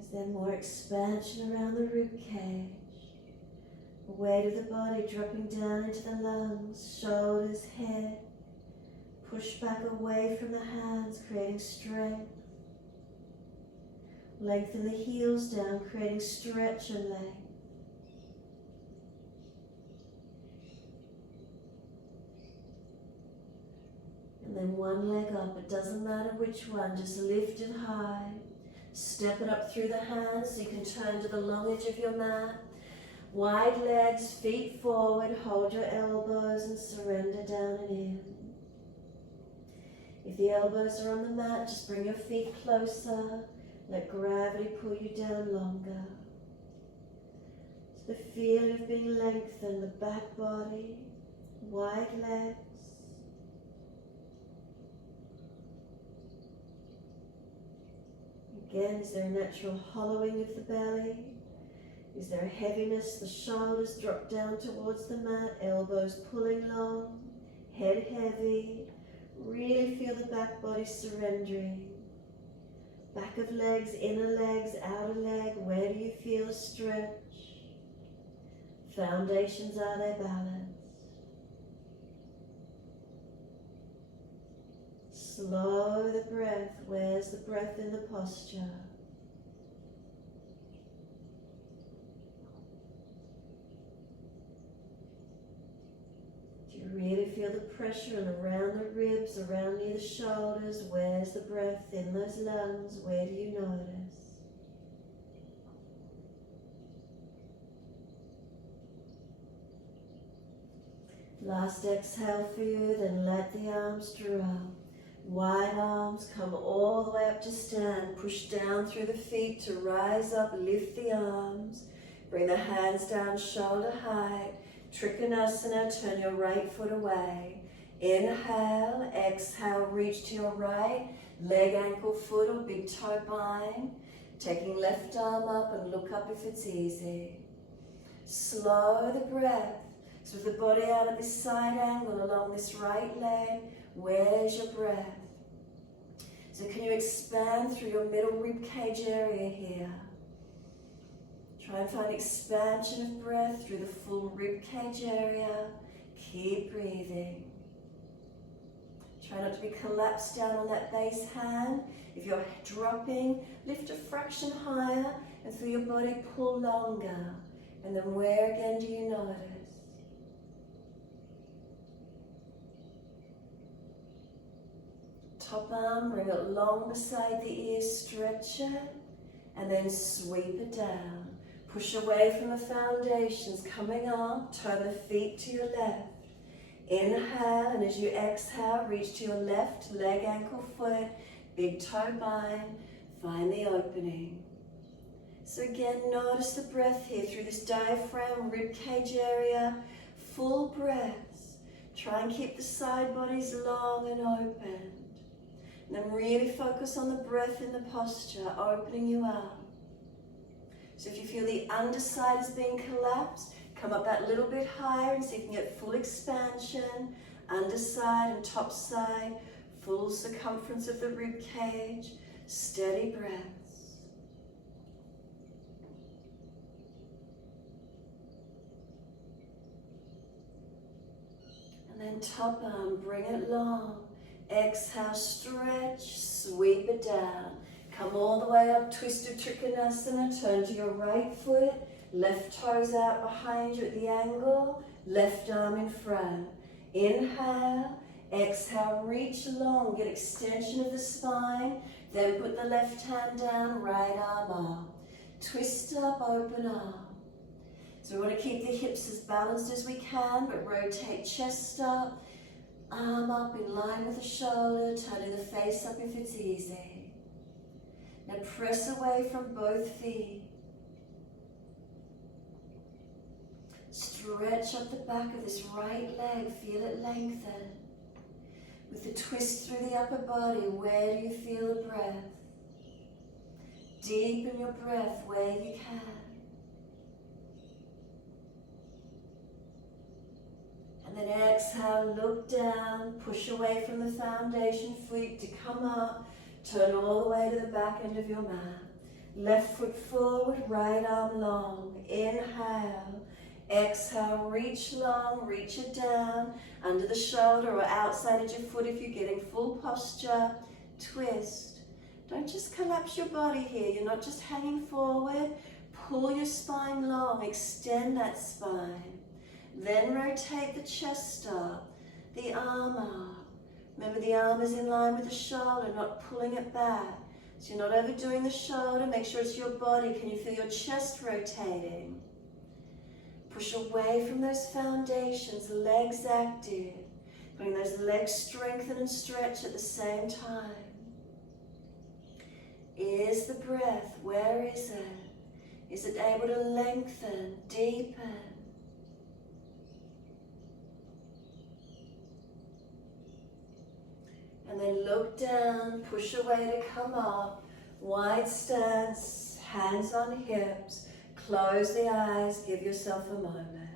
Is there more expansion around the rib cage? The weight of the body dropping down into the lungs, shoulders, head. Push back away from the hands, creating strength. Lengthen the heels down, creating stretch and length. And then one leg up, it doesn't matter which one, just lift it high. Step it up through the hands so you can turn to the long edge of your mat. Wide legs, feet forward, hold your elbows and surrender down and in. If the elbows are on the mat, just bring your feet closer. Let gravity pull you down longer. So the feeling of being lengthened, the back body, wide legs. Again, is there a natural hollowing of the belly? Is there a heaviness? The shoulders drop down towards the mat, elbows pulling long, head heavy. Really feel the back body surrendering. Back of legs, inner legs, outer leg. Where do you feel a stretch? Foundations, are they balanced? Slow the breath. Where's the breath in the posture? Do you really feel the pressure and around the ribs, around near the shoulders? Where's the breath in those lungs? Where do you notice? Last exhale for you, then let the arms drop. Wide arms, come all the way up to stand. Push down through the feet to rise up, lift the arms. Bring the hands down shoulder height. Trikonasana, turn your right foot away. Inhale, exhale, reach to your right. Leg, ankle, foot or big toe bind. Taking left arm up and look up if it's easy. Slow the breath. So with the body out at this side angle along this right leg, where's your breath? So can you expand through your middle rib cage area here? Try and find expansion of breath through the full rib cage area. Keep breathing. Try not to be collapsed down on that base hand. If you're dropping, lift a fraction higher and feel your body pull longer. And then where again do you notice? Top arm, bring it long beside the ears, stretch it, and then sweep it down. Push away from the foundations, coming up, turn the feet to your left. Inhale, and as you exhale, reach to your left leg, ankle, foot, big toe bind, find the opening. So again, notice the breath here through this diaphragm, rib cage area, full breaths. Try and keep the side bodies long and open. And then really focus on the breath in the posture, opening you up. So if you feel the underside is being collapsed, come up that little bit higher and see if you can get full expansion, underside and top side, full circumference of the rib cage, steady breaths. And then top arm, bring it long. Exhale, stretch, sweep it down. Come all the way up, twisted Trikonasana, turn to your right foot, left toes out behind you at the angle, left arm in front. Inhale, exhale, reach long, get extension of the spine, then put the left hand down, right arm up. Twist up, open up. So we want to keep the hips as balanced as we can, but rotate chest up, arm up in line with the shoulder, turning the face up if it's easy. Now press away from both feet. Stretch up the back of this right leg, feel it lengthen. With the twist through the upper body, where do you feel the breath? Deepen your breath where you can. And then exhale, look down, push away from the foundation feet to come up, turn all the way to the back end of your mat. Left foot forward, right arm long. Inhale. Exhale, reach long, reach it down, under the shoulder or outside of your foot if you're getting full posture. Twist. Don't just collapse your body here. You're not just hanging forward. Pull your spine long, extend that spine. Then rotate the chest up, the arm up. Remember the arm is in line with the shoulder, not pulling it back. So you're not overdoing the shoulder. Make sure it's your body. Can you feel your chest rotating? Push away from those foundations, legs active. Bring those legs strengthen and stretch at the same time. Is the breath, where is it? Is it able to lengthen, deepen? And then look down, push away to come up. Wide stance, hands on hips. Close the eyes, give yourself a moment.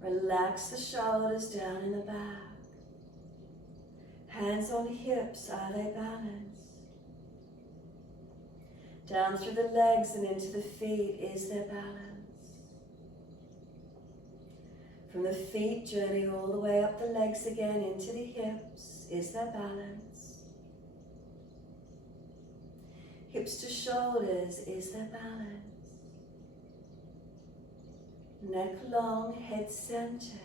Relax the shoulders down in the back. Hands on hips, are they balanced? Down through the legs and into the feet, is there balance? From the feet, journey all the way up the legs again into the hips, is there balance? Hips to shoulders, is there balance? Neck long, head centered.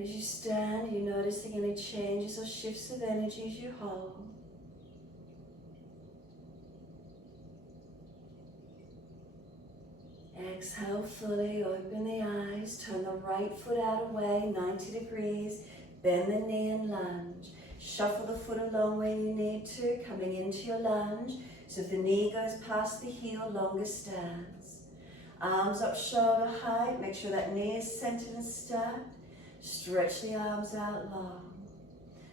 As you stand, you're noticing any changes or shifts of energy as you hold. Exhale fully, open the eyes, turn the right foot out away, 90 degrees, bend the knee and lunge. Shuffle the foot along where you need to, coming into your lunge. So if the knee goes past the heel, longer stance. Arms up shoulder height, make sure that knee is centered and stacked. Stretch the arms out long.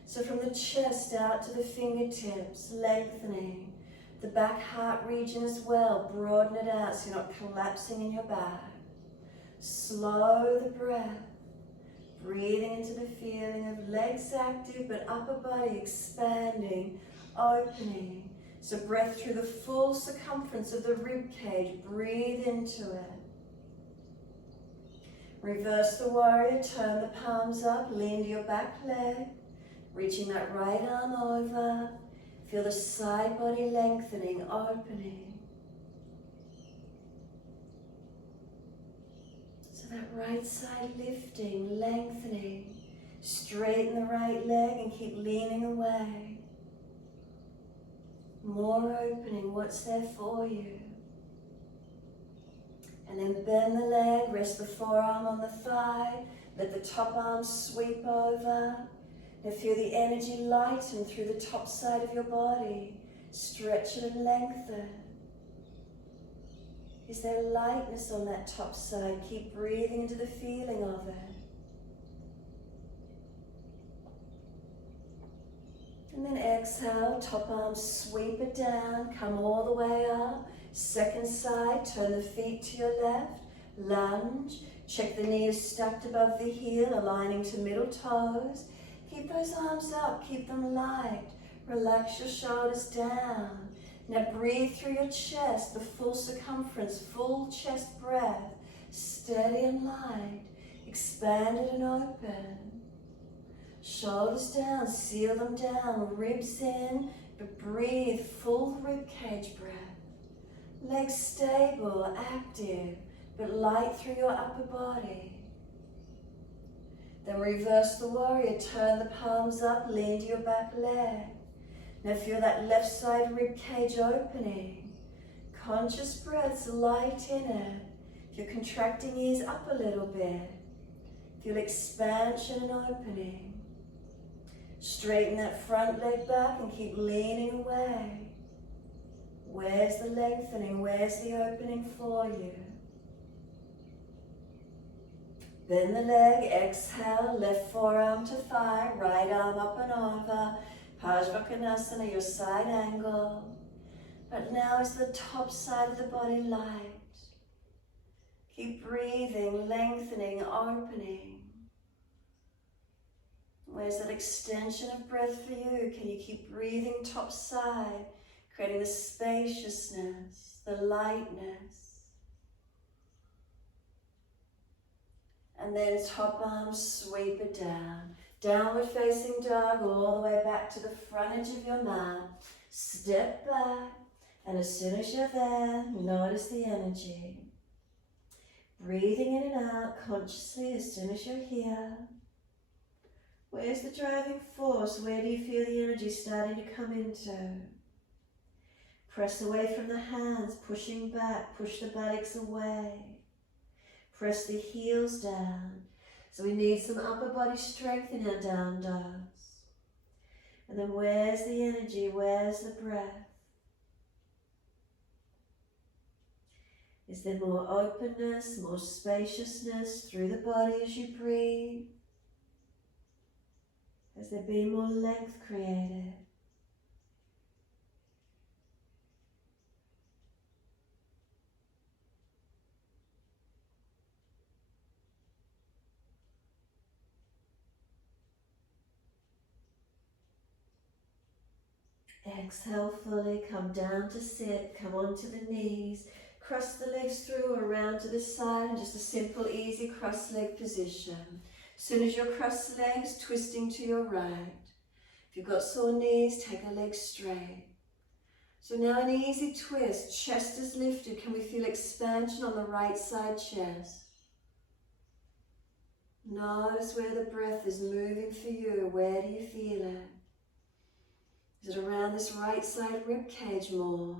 So from the chest out to the fingertips, lengthening. The back heart region as well, broaden it out so you're not collapsing in your back. Slow the breath. Breathing into the feeling of legs active but upper body expanding, opening. So breath through the full circumference of the rib cage. Breathe into it. Reverse the warrior. Turn the palms up. Lean to your back leg. Reaching that right arm over. Feel the side body lengthening, opening. So that right side lifting, lengthening. Straighten the right leg and keep leaning away. More opening, what's there for you? And then bend the leg, rest the forearm on the thigh, let the top arm sweep over. Now feel the energy lighten through the top side of your body. Stretch it and lengthen. Is there lightness on that top side? Keep breathing into the feeling of it. And then exhale, top arm sweep it down, come all the way up. Second side, turn the feet to your left, lunge. Check the knee is stacked above the heel, aligning to middle toes. Keep those arms up, keep them light. Relax your shoulders down. Now breathe through your chest, the full circumference, full chest breath. Steady and light, expanded and open. Shoulders down, seal them down, ribs in, but breathe, full rib cage breath. Legs stable, active, but light through your upper body. Then reverse the warrior, turn the palms up, lean to your back leg. Now feel that left side rib cage opening. Conscious breaths, light in it. If you're contracting, ease up a little bit. Feel expansion and opening. Straighten that front leg back and keep leaning away. Where's the lengthening? Where's the opening for you? Bend the leg, exhale, left forearm to thigh, right arm up and over. Parsvakonasana, your side angle. But now is the top side of the body light. Keep breathing, lengthening, opening. Where's that extension of breath for you? Can you keep breathing top side, creating the spaciousness, the lightness? And then top arm, sweep it down. Downward facing dog, all the way back to the front edge of your mat. Step back, and as soon as you're there, notice the energy. Breathing in and out consciously as soon as you're here. Where's the driving force? Where do you feel the energy starting to come into? Press away from the hands, pushing back, push the buttocks away. Press the heels down. So we need some upper body strength in our down dogs. And then where's the energy? Where's the breath? Is there more openness, more spaciousness through the body as you breathe? Has there been more length created? Exhale fully, come down to sit, come onto the knees, cross the legs through or around to the side, and just a simple, easy cross-leg position. As soon as you're cross legs, twisting to your right. If you've got sore knees, take a leg straight. So now an easy twist, chest is lifted. Can we feel expansion on the right side chest? Notice where the breath is moving for you. Where do you feel it? Is it around this right side rib cage more?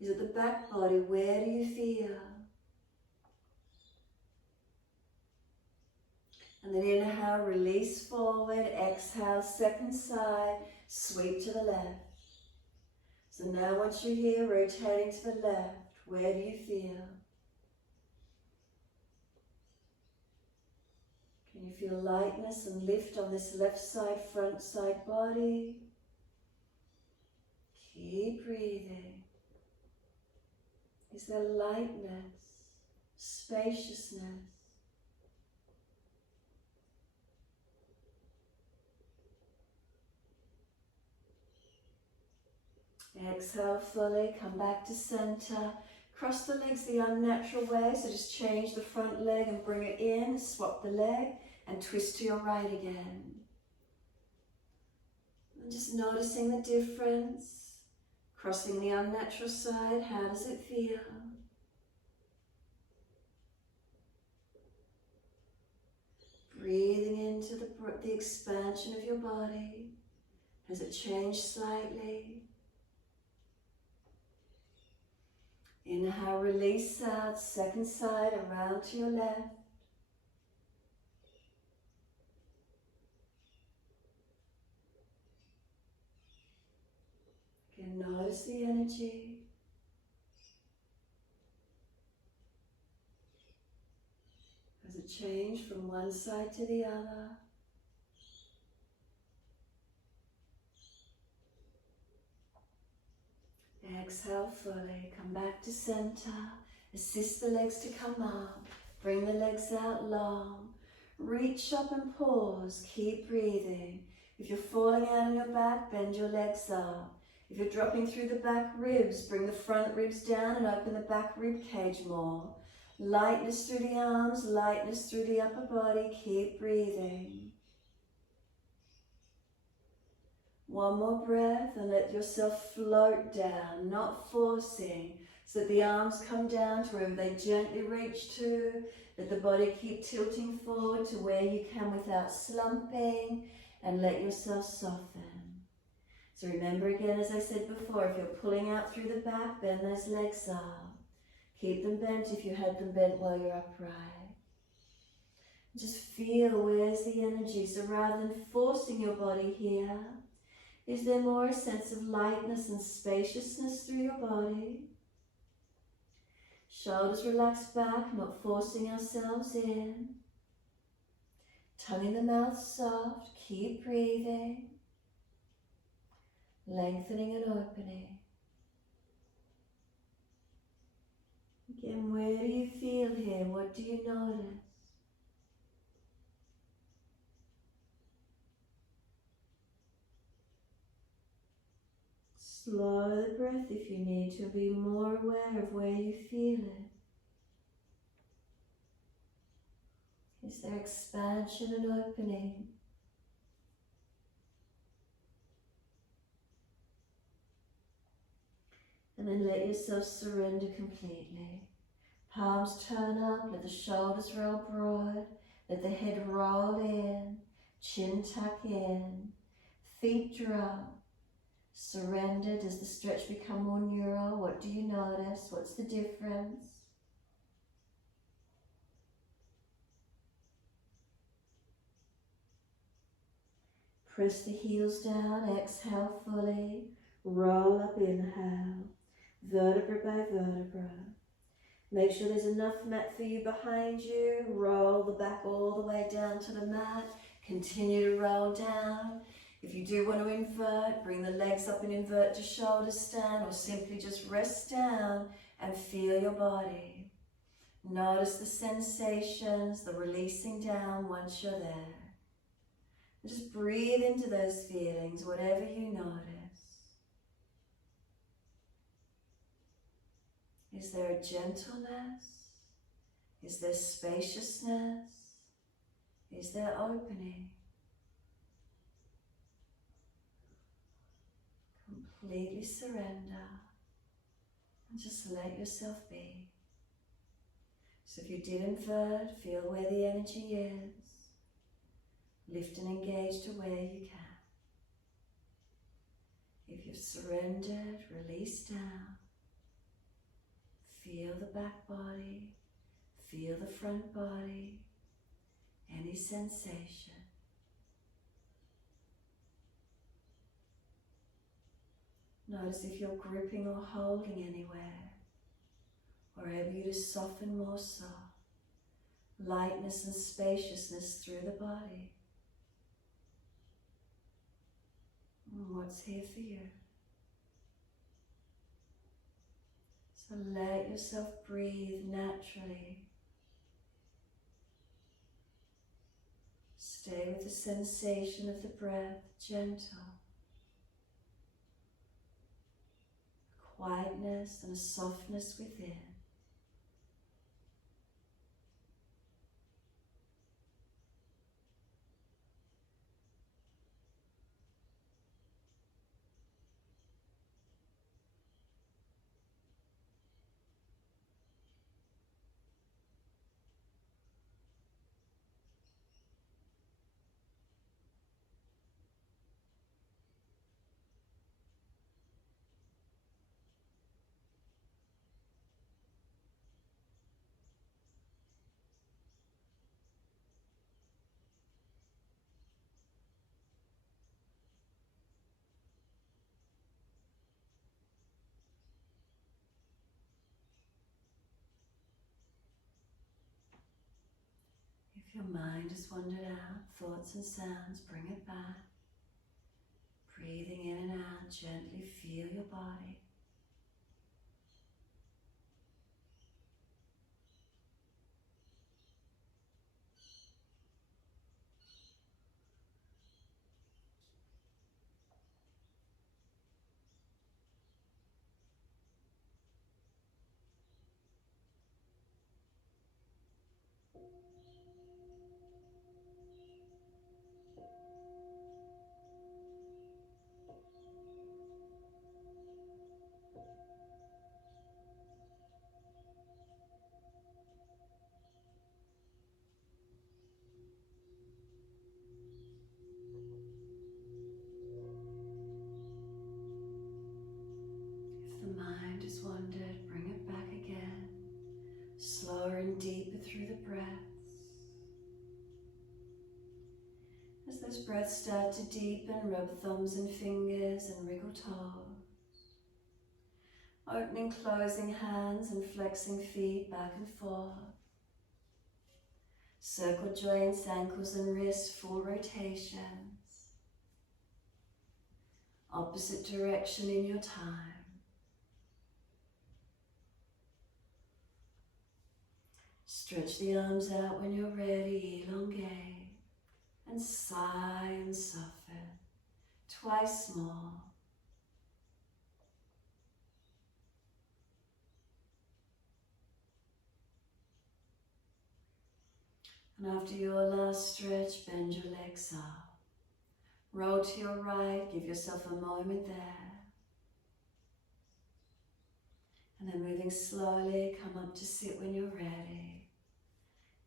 Is it the back body? Where do you feel? And then inhale, release forward, exhale, second side, sweep to the left. So now once you're here, rotating to the left, where do you feel? Can you feel lightness and lift on this left side, front side body? Keep breathing. Is there lightness, spaciousness? Exhale fully, come back to center. Cross the legs the unnatural way, so just change the front leg and bring it in, swap the leg and twist to your right again. And just noticing the difference. Crossing the unnatural side, how does it feel? Breathing into the expansion of your body. Has it changed slightly? Inhale, release out, second side, around to your left. Again, notice the energy. Has it changed from one side to the other? Exhale fully, come back to center, assist the legs to come up, bring the legs out long, reach up and pause, keep breathing. If you're falling out on your back, bend your legs up. If you're dropping through the back ribs, bring the front ribs down and open the back rib cage more. Lightness through the arms, lightness through the upper body, keep breathing. One more breath and let yourself float down, not forcing, so that the arms come down to wherever they gently reach to. Let the body keep tilting forward to where you can without slumping, and let yourself soften. So remember again, as I said before, if you're pulling out through the back, bend those legs up. Keep them bent if you had them bent while you're upright. Just feel where's the energy. So rather than forcing your body here, is there more a sense of lightness and spaciousness through your body? Shoulders relaxed back, not forcing ourselves in. Tongue in the mouth soft, keep breathing. Lengthening and opening. Again, where do you feel here? What do you notice? Slow the breath if you need to, be more aware of where you feel it. Is there expansion and opening? And then let yourself surrender completely. Palms turn up, let the shoulders roll broad, let the head roll in, chin tuck in, feet drop. Surrender. Does the stretch become more neural? What do you notice? What's the difference? Press the heels down, exhale fully, roll up, inhale, vertebra by vertebra. Make sure there's enough mat for you behind you. Roll the back all the way down to the mat. Continue to roll down. If you do want to invert, bring the legs up and invert to shoulder stand, or simply just rest down and feel your body. Notice the sensations, the releasing down once you're there. And just breathe into those feelings, whatever you notice. Is there a gentleness? Is there spaciousness? Is there opening? Completely surrender and just let yourself be. So if you did invert, feel where the energy is. Lift and engage to where you can. If you've surrendered, release down. Feel the back body, feel the front body, any sensation. Notice if you're gripping or holding anywhere, or able you to soften more soft. Lightness and spaciousness through the body. What's here for you? So let yourself breathe naturally. Stay with the sensation of the breath, gentle. Quietness and a softness within. If your mind has wandered out, thoughts and sounds, bring it back. Breathing in and out, gently feel your body. If the mind has wandered, bring it back again. Slower and deeper through the breaths. As breaths start to deepen, rub thumbs and fingers and wriggle toes. Opening, closing hands and flexing feet back and forth. Circle joints, ankles and wrists, full rotations. Opposite direction in your time. Stretch the arms out when you're ready, elongate. And sigh and soften. Twice more. And after your last stretch, bend your legs up. Roll to your right, give yourself a moment there. And then moving slowly, come up to sit when you're ready.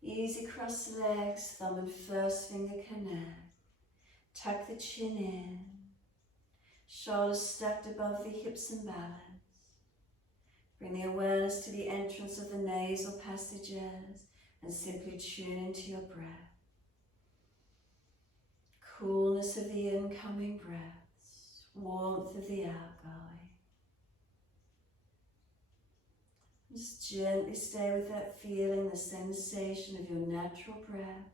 Easy cross legs, thumb and first finger connect. Tuck the chin in. Shoulders stacked above the hips and balance. Bring the awareness to the entrance of the nasal passages and simply tune into your breath. Coolness of the incoming breaths, warmth of the outgoing. Just gently stay with that feeling, the sensation of your natural breath.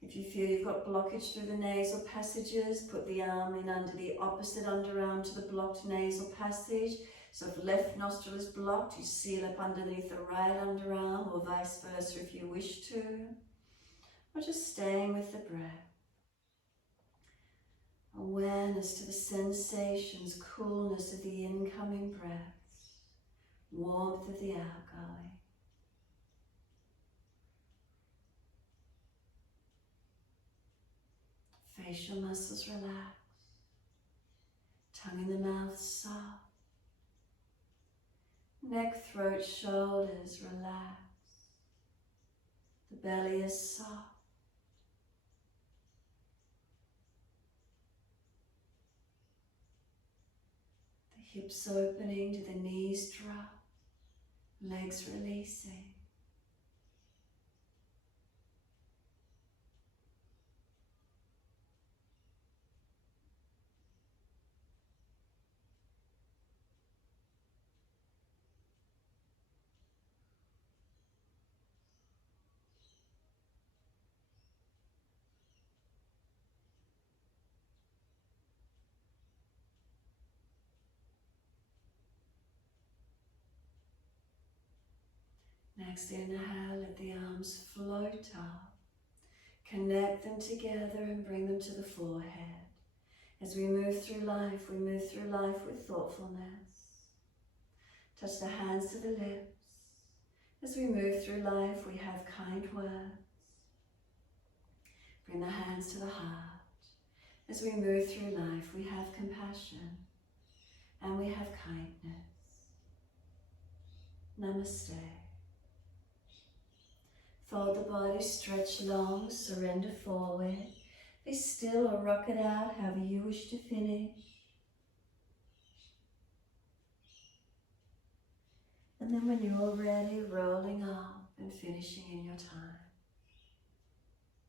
If you feel you've got blockage through the nasal passages, put the arm in under the opposite underarm to the blocked nasal passage. So if left nostril is blocked, you seal up underneath the right underarm, or vice versa if you wish to. Or just staying with the breath. Awareness to the sensations, coolness of the incoming breaths, warmth of the outgoing. Facial muscles relax, tongue in the mouth soft, neck, throat, shoulders relax, the belly is soft. The hips opening to the knees drop, legs releasing. Next inhale, let the arms float up. Connect them together and bring them to the forehead. As we move through life with thoughtfulness. Touch the hands to the lips. As we move through life, we have kind words. Bring the hands to the heart. As we move through life, we have compassion and we have kindness. Namaste. Fold the body, stretch long, surrender forward. Be still or rock it out however you wish to finish. And then when you're ready, rolling up and finishing in your time.